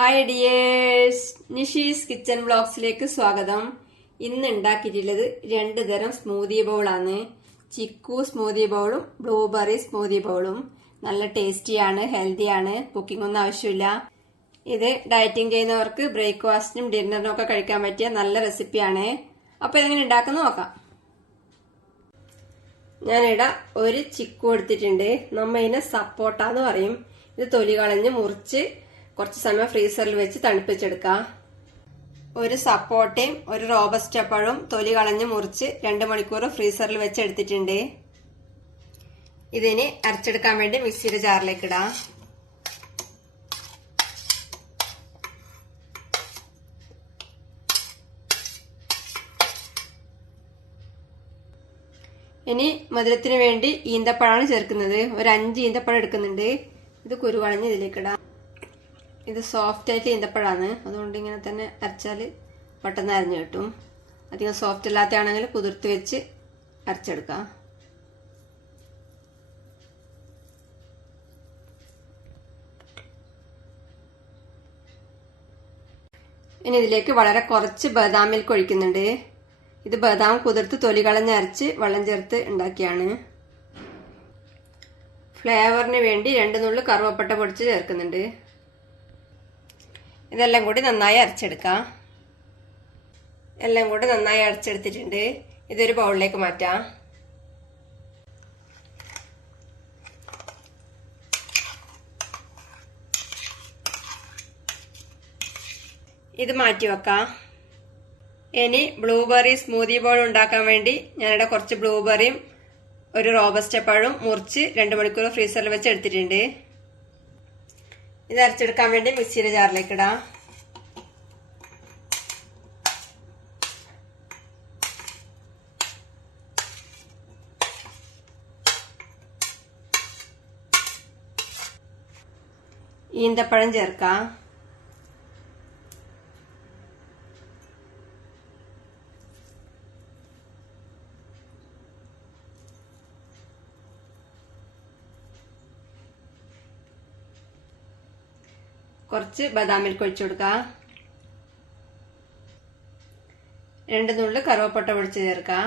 Hi dears, Nishi's kitchen വ്ലോഗ്സിലേക്ക് സ്വാഗതം. ഇന്ന് ഉണ്ടാക്കിയിട്ടുള്ളത് 2 തരം സ്മൂതി ബൗളാണ്. ചിക്കു സ്മൂതി ബൗളും ബ്ലൂബെറി സ്മൂതി ബൗളും. നല്ല ടേസ്റ്റിയാണ്, ഹെൽത്തിയാണ്, കുക്കിംഗ് ഒന്നും ആവശ്യമില്ല. ഇത് ഡയറ്റിംഗ് ചെയ്യുന്നവർക്ക് ബ്രേക്ക്ഫാസ്റ്റിനും ഡിന്നറിനും ഒക്കെ കഴിക്കാൻ പറ്റിയ നല്ല റെസിപ്പിയാണ്. അപ്പൊ ഇതെങ്ങനെ ഉണ്ടാക്കുന്ന നോക്കാം. ഞാനിവിടെ ഒരു ചിക്കു എടുത്തിട്ടുണ്ട്. നമ്മ ഇതിനെ സപ്പോട്ട എന്ന് പറയും. ഇത് തൊലി കളഞ്ഞ് മുറിച്ച് കുറച്ച് സമയം ഫ്രീസറിൽ വെച്ച് തണുപ്പിച്ചെടുക്കാം. ഒരു സപ്പോട്ടയും ഒരു റോബസ്റ്റ പഴവും തൊലി കളഞ്ഞ് മുറിച്ച് 2 മണിക്കൂർ ഫ്രീസറിൽ വെച്ച് എടുത്തിട്ടുണ്ട്. ഇതിന് അരച്ചെടുക്കാൻ വേണ്ടി മിക്സിയുടെ ജാറിലേക്ക് ഇടാം. ഇനി മധുരത്തിന് വേണ്ടി ഈന്തപ്പഴമാണ് ചേർക്കുന്നത്. ഒരു 5 ഈന്തപ്പഴം എടുക്കുന്നുണ്ട്. ഇത് കുരുവളഞ്ഞ് ഇതിലേക്ക് ഇടാം. ഇത് സോഫ്റ്റ് ആയിട്ട് ഈന്തപ്പഴമാണ്, അതുകൊണ്ട് ഇങ്ങനെ തന്നെ അരച്ചാൽ പെട്ടെന്ന് അരഞ്ഞു കിട്ടും. അധികം സോഫ്റ്റ് ഇല്ലാത്തതാണെങ്കിൽ കുതിർത്ത് വെച്ച് അരച്ചെടുക്കാം. ഇനി ഇതിലേക്ക് വളരെ കുറച്ച് ബദാം മിൽക്ക് ഒഴിക്കുന്നുണ്ട്. ഇത് ബദാം കുതിർത്ത് തൊലി കളഞ്ഞ് അരച്ച് വെള്ളം ചേർത്ത് ഉണ്ടാക്കിയാണ്. ഫ്ലേവറിന് വേണ്ടി 2 നുള്ളു കറുവപ്പട്ട പൊടിച്ച് ചേർക്കുന്നുണ്ട്. ഇതെല്ലാം കൂടി നന്നായി അരച്ചെടുക്കാം. എല്ലാം കൂടി നന്നായി അരച്ചെടുത്തിട്ടുണ്ട്. ഇതൊരു ബൗളിലേക്ക് മാറ്റാം. ഇത് മാറ്റി വെക്കാം. ഇനി ബ്ലൂബെറി സ്മൂതി ബൗൾ ഉണ്ടാക്കാൻ വേണ്ടി ഞാനിവിടെ കുറച്ച് ബ്ലൂബെറിയും ഒരു റോബസ്റ്റ പഴവും മുറിച്ച് 2 മണിക്കൂർ ഫ്രീസറിൽ വെച്ച് എടുത്തിട്ടുണ്ട്. ഇത് അരച്ചെടുക്കാൻ വേണ്ടി മിക്സിയുടെ ജാറിലേക്ക് ഇടാം. ഈന്തപ്പഴം ചേർക്കാം. കുറച്ച് ബദാം മിൽക്ക് ഒഴിച്ചു കൊടുക്കാം. 2 നുള്ളു കറുവപ്പട്ട പൊടിച്ച് ചേർക്കാം.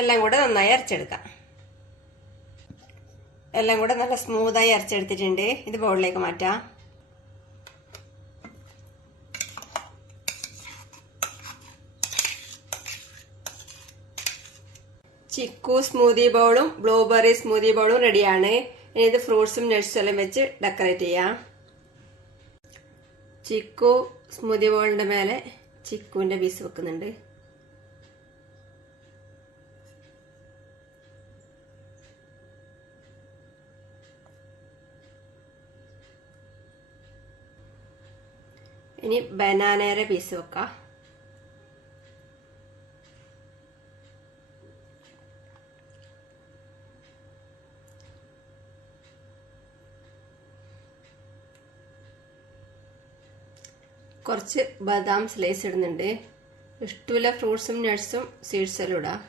എല്ലാം കൂടെ നന്നായി അരച്ചെടുക്കാം. എല്ലാം കൂടെ നല്ല സ്മൂത്തായി അരച്ചെടുത്തിട്ടുണ്ട്. ഇത് ബൗളിലേക്ക് മാറ്റാം. ചിക്കു സ്മൂതി ബൗളും ബ്ലൂബെറി സ്മൂതി ബൗളും റെഡിയാണ്. ഇനി ഇത് ഫ്രൂട്ട്സും നട്ട്സും എല്ലാം വെച്ച് ഡെക്കറേറ്റ് ചെയ്യാം. ചിക്കു സ്മൂതി ബൗളിന്റെ മേലെ ചിക്കുവിന്റെ പീസ് വെക്കുന്നുണ്ട്. ഇനി ബനാനയുടെ പീസ് വെക്കാം. കുറച്ച് ബദാം സ്ലൈസ് ഇടുന്നുണ്ട്. ഇഷ്ടമുള്ള ഫ്രൂട്ട്സും നട്ട്സും സീഡ്സും ഇടാം.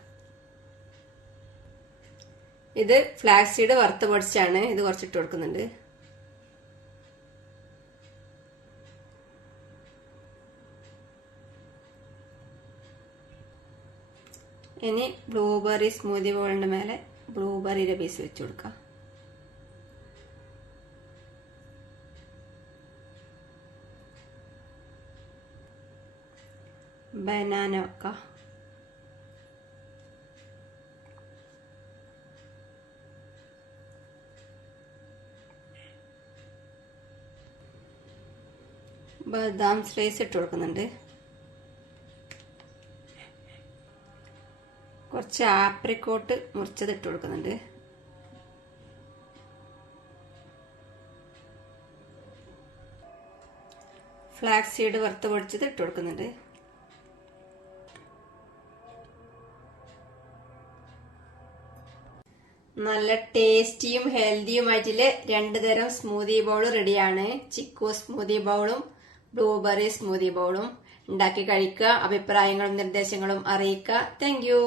ഇത് ഫ്ലാക്സ് സീഡ് വറുത്ത് പൊടിച്ചാണ്. ഇത് കുറച്ചിട്ട് കൊടുക്കുന്നുണ്ട്. ഇനി ബ്ലൂബെറി സ്മൂതി ബൗളിന്റെ മേലെ ബ്ലൂബെറിയുടെ പീസ് വെച്ച് കൊടുക്കാം. ബനാന വെക്കാം. ബദാം സ്ലൈസ് ഇട്ട് കൊടുക്കുന്നുണ്ട്. കുറച്ച് ആപ്രിക്കോട്ട് മുറിച്ചത് ഇട്ട് കൊടുക്കുന്നുണ്ട്. ഫ്ലാക്സ് സീഡ് വറുത്ത് പൊടിച്ചത് ഇട്ട് കൊടുക്കുന്നുണ്ട്. നല്ല ടേസ്റ്റിയും ഹെൽത്തിയുമായിട്ടുള്ള 2 തരം സ്മൂതി ബൗൾ റെഡിയാണ്. ചിക്കു സ്മൂതി ബൗളും ബ്ലൂബെറി സ്മൂതി ബൗളും. ഉണ്ടാക്കി കഴിക്കുക. അഭിപ്രായങ്ങളും നിർദ്ദേശങ്ങളും അറിയിക്കുക. Thank U.